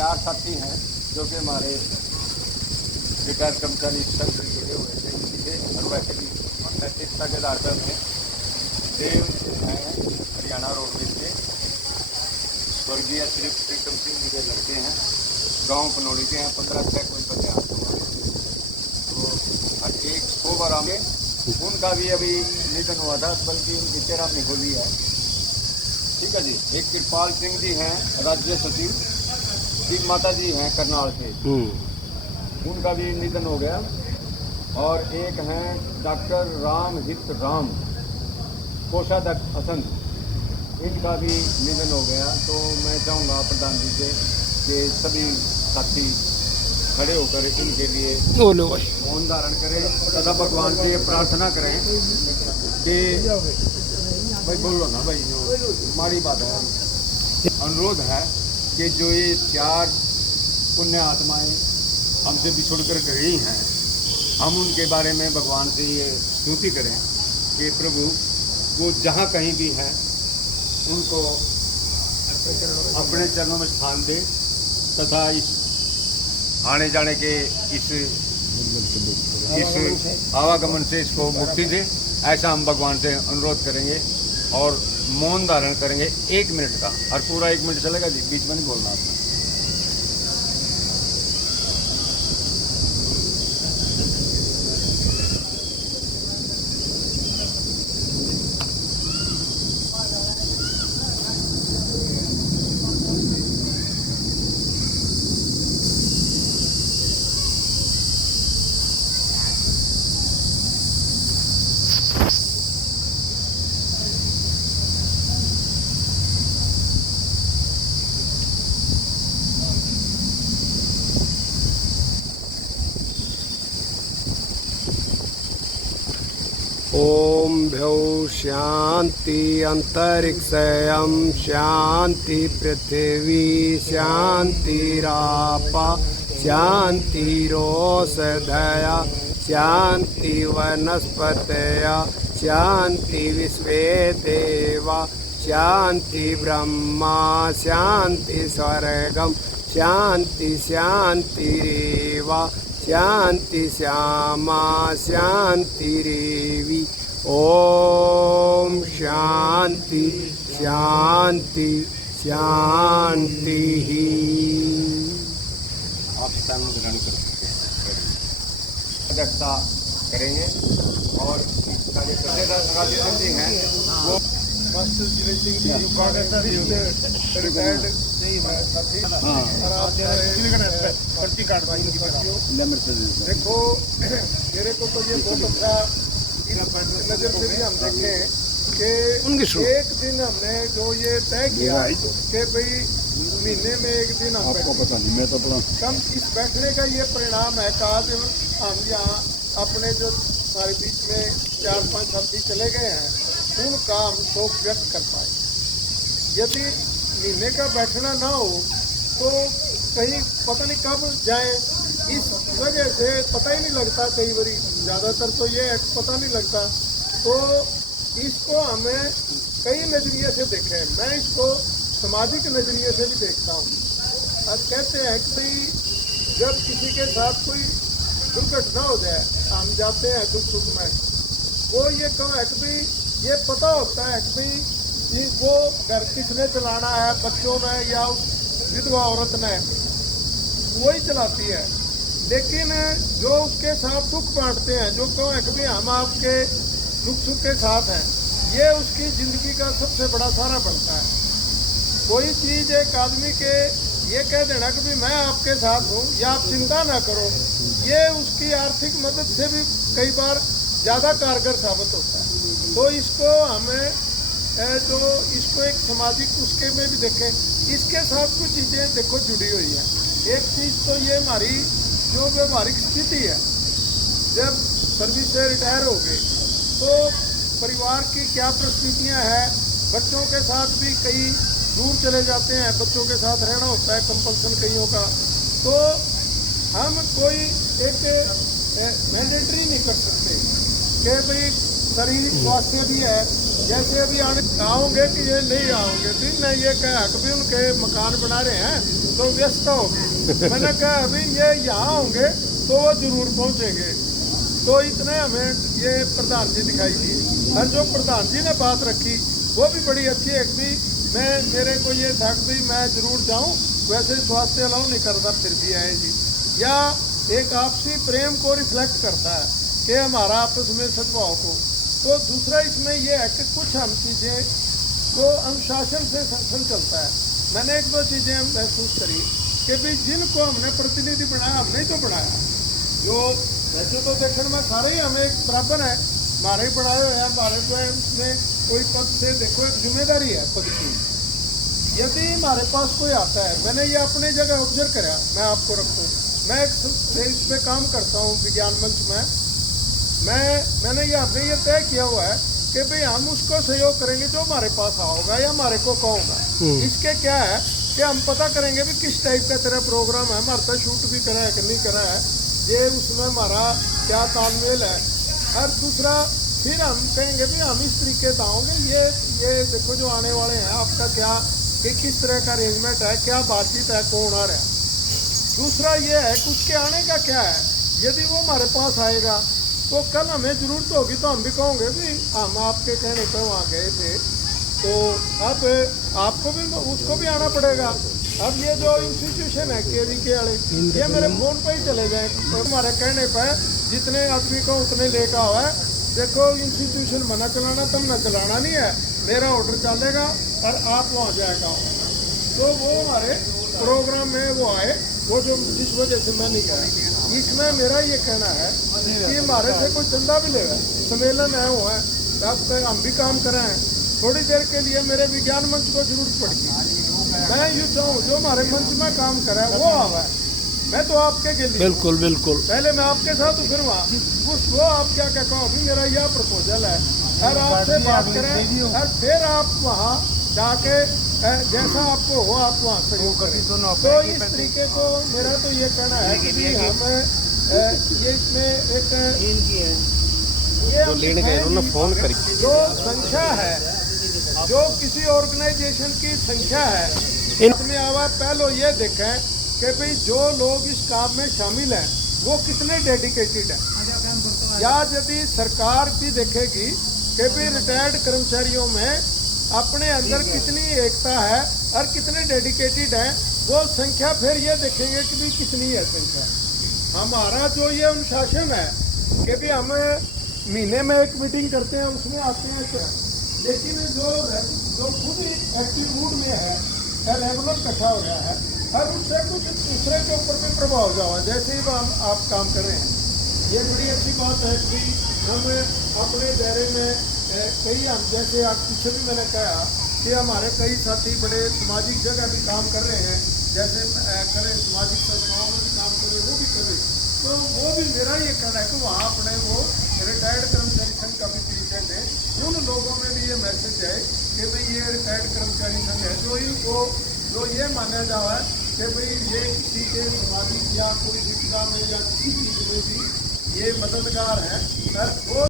4 साथी हैं जो कि हमारे रिटायर्ड कर्मचारी संघ से जुड़े हुए थे, इनके और वैसे भी नैतिकता के आधार पर हमें देव हैं हरियाणा रोडवेज के स्वर्गीय श्री प्रीतम सिंह जी के लड़के हैं, गांव पनौड़ी के हैं, 15 कोई बच्चे आप तो हर एक 100 बार में उनका भी अभी निधन हुआ था, बल्कि उनकी 13वीं होली है। ठीक है जी। एक कृपाल सिंह जी हैं राज्य सचिव, शिव माता जी हैं करनाल से, उनका भी निधन हो गया। और एक हैं डॉक्टर राम हित राम कोषाध्यक्ष असंध, इनका भी निधन हो गया। तो मैं चाहूँगा प्रधान जी से कि सभी साथी खड़े होकर इनके लिए मौन धारण करें तथा भगवान से प्रार्थना करें कि भाई बोलो ना भाई, हमारी बात है, अनुरोध है कि जो ये 4 पुण्य आत्माएं हमसे बिछुड़ कर गई हैं, हम उनके बारे में भगवान से ये स्तुति करें कि प्रभु वो जहाँ कहीं भी हैं उनको अपने चरणों में स्थान दे तथा इस आने जाने के इस आवागमन से इसको मुक्ति दे। ऐसा हम भगवान से अनुरोध करेंगे और मौन धारण करेंगे 1 मिनट का, और पूरा 1 मिनट चलेगा जी, बीच में नहीं बोलना आपने। ओम भ्यो शांति अंतरिक्षयम शांति पृथ्वी शांतिरापा शांतिरोषधया शांति वनस्पतया शांति विश्वे देवा शांति ब्रह्मा शांति स्वर्गम शांति शांतिरेवा शांति श्यामा शांतिरेवी। ओम शांति शांति शांति। आप स्थान ग्रहण कर सकते हैं, अध्यक्षता करेंगे। और इसका जो सत्यनारायण जी हैं वो देखो, मेरे को तो ये बहुत अच्छा नजर से भी हम देखें कि एक दिन हमने जो ये तय किया कि भाई महीने में एक दिन हम पता नहीं, मैं तो कम इस बैठने का ये परिणाम है कि आज हम यहाँ अपने जो हमारे बीच में 4-5 साथी चले गए हैं उनका हम शोक व्यक्त कर पाए। यदि महीने का बैठना ना हो तो कहीं पता नहीं कब जाए, इस वजह से पता ही नहीं लगता। कई बार ज़्यादातर तो ये पता नहीं लगता, तो इसको हमें कई नज़रिए से देखें। मैं इसको सामाजिक नज़रिए से भी देखता हूँ। अब कहते हैं कि भाई जब किसी के साथ कोई दुर्घटना हो जाए, हम जाते हैं दुख सुख में, वो ये कहो है कि भाई ये पता होता है कि भाई वो घर किसने चलाना है, बच्चों ने या उस विधवा औरत ने, वही चलाती है। लेकिन जो उसके साथ दुख बांटते हैं, जो कहो है कि भाई हम आपके दुख सुख के साथ हैं, ये उसकी ज़िंदगी का सबसे बड़ा सहारा बनता है। कोई चीज़ एक आदमी के ये कह देना कि भाई मैं आपके साथ हूँ या आप चिंता ना करो, ये उसकी आर्थिक मदद से भी कई बार ज़्यादा कारगर साबित होता है। तो इसको हमें जो इसको एक सामाजिक उसके में भी देखें। इसके साथ कुछ चीज़ें देखो जुड़ी हुई हैं। एक चीज़ तो ये हमारी जो व्यवहारिक स्थिति है, जब सर्विस से रिटायर हो गए तो परिवार की क्या परिस्थितियाँ हैं, बच्चों के साथ भी कई दूर चले जाते हैं, बच्चों के साथ रहना होता है कंपल्सन कईयों का, तो हम कोई एक मैंडेटरी नहीं कर सकते कि भाई शारीरिक स्वास्थ्य भी है, जैसे अभी आओगे कि ये नहीं आओगे, फिर नहीं ये कह कि भी उनके मकान बना रहे हैं तो व्यस्तता होगी। मैंने कहा अभी ये यहाँ होंगे तो वो जरूर पहुँचेंगे। तो इतने हमें ये प्रधान जी दिखाई दिए और जो प्रधान जी ने बात रखी वो भी बड़ी अच्छी है कि मैं मेरे को ये था कि मैं जरूर जाऊँ, वैसे स्वास्थ्य अलाउ नहीं करता फिर भी आए जी। या एक आपसी प्रेम को रिफ्लेक्ट करता है कि हमारा आपस में सद्भाव को। तो दूसरा इसमें यह है कि कुछ हम चीज़ें को अनुशासन से संगठन चलता है। मैंने एक दो चीज़ें महसूस करी कि भाई जिनको हमने प्रतिनिधि बनाया हमने ही तो बनाया। जो वैसे तो देखने में सारे ही हमें एक बराबर है, हमारे ही बनाए हुए हैं, हमारे जो है उसमें कोई पद से देखो एक जिम्मेदारी है पद की। यदि हमारे पास कोई आता है, मैंने ये अपनी जगह ऑब्जर्व करा, मैं आपको रखूँ, मैं एक इस पे काम करता हूँ विज्ञान मंच में। मैंने ये आपने ये तय किया हुआ है कि भाई हम उसको सहयोग करेंगे जो हमारे पास आओगा या हमारे को कहोगा। इसके क्या है कि हम पता करेंगे भी किस टाइप का तेरा प्रोग्राम है, हमारे साथ शूट भी करा है कि नहीं करा है, ये उसमें हमारा क्या तालमेल है। और दूसरा फिर हम कहेंगे भी हम इस तरीके से आओगे, ये देखो जो आने वाले हैं आपका क्या कि किस तरह का अरेंजमेंट है, क्या बातचीत है, कौन आ रहा है। दूसरा ये है कि उसके आने का क्या है। यदि वो हमारे पास आएगा तो कल हमें ज़रूरत होगी तो हम भी कहोगे भी हम आपके कहने पर वहाँ गए थे, तो अब आपको भी उसको भी आना पड़ेगा। अब ये जो इंस्टीट्यूशन है KVK वाले, ये मेरे फ़ोन पर ही चले जाए तो हमारे कहने पर जितने आदमी को उतने लेकर हुआ है। देखो इंस्टीट्यूशन मना चलाना तब ना चलाना नहीं है, मेरा ऑर्डर चलेगा और आप वहाँ जाएगा। तो वो हमारे प्रोग्राम में वो आए, वो जो जिस वजह से मैं नहीं गया। इसमें मेरा ये कहना है कि हमारे से कोई चंदा भी लेगा, सम्मेलन है वो है, तब तक हम भी काम कर रहे हैं। थोड़ी देर के लिए मेरे विज्ञान मंच को जरूरत पड़ेगी, मैं यूँ चाहूँ जो हमारे मंच में काम कर रहा है वो आवा है। मैं तो आपके लिए बिल्कुल बिल्कुल पहले मैं आपके साथ हूँ, फिर वहाँ वो आप क्या कहता हूँ अभी मेरा यह प्रपोजल है और आपसे बात करें और फिर आप वहाँ जाके जैसा आपको हो आप वहाँ सहयोग करें। तो इस तरीके को मेरा तो ये कहना है कि हम ये इसमें एक ये फोन करी जो संख्या है, जो किसी ऑर्गेनाइजेशन की संख्या है, इसमें आवा पहले ये देखें कि भाई जो लोग इस काम में शामिल हैं वो कितने डेडिकेटेड हैं। या यदि सरकार भी देखेगी कि भाई रिटायर्ड कर्मचारियों में अपने अंदर कितनी एकता है और कितने डेडिकेटेड हैं, वो संख्या फिर ये देखेंगे कि भी कितनी है संख्या। हमारा जो ये अनुशासन है कि भी हम महीने में एक मीटिंग करते हैं उसमें आते हैं, लेकिन जो खुद एक्टिव मूड में है रेगुलर इकट्ठा हो गया है और उससे कुछ दूसरे के ऊपर भी प्रभाव जाओ, जैसे ही आप काम कर रहे हैं। ये बड़ी अच्छी बात है कि हम अपने दायरे में कई हम जैसे आज पीछे भी मैंने कहा कि हमारे कई साथी बड़े सामाजिक जगह भी काम कर रहे हैं, जैसे करें सामाजिक संस्थाओं में भी काम करें, वो भी करें। तो वो भी मेरा ये कहना है कि वहाँ अपने वो रिटायर्ड कर्मचारी संघ का भी प्रेसिडेंट है, उन लोगों में भी ये मैसेज है कि भाई ये रिटायर्ड कर्मचारी संघ है जो इनको जो ये माना जा रहा है कि भाई ये किसी के सामाजिक या कोई विपदा में या किसी चीज़ में भी ये मददगार है सर। वो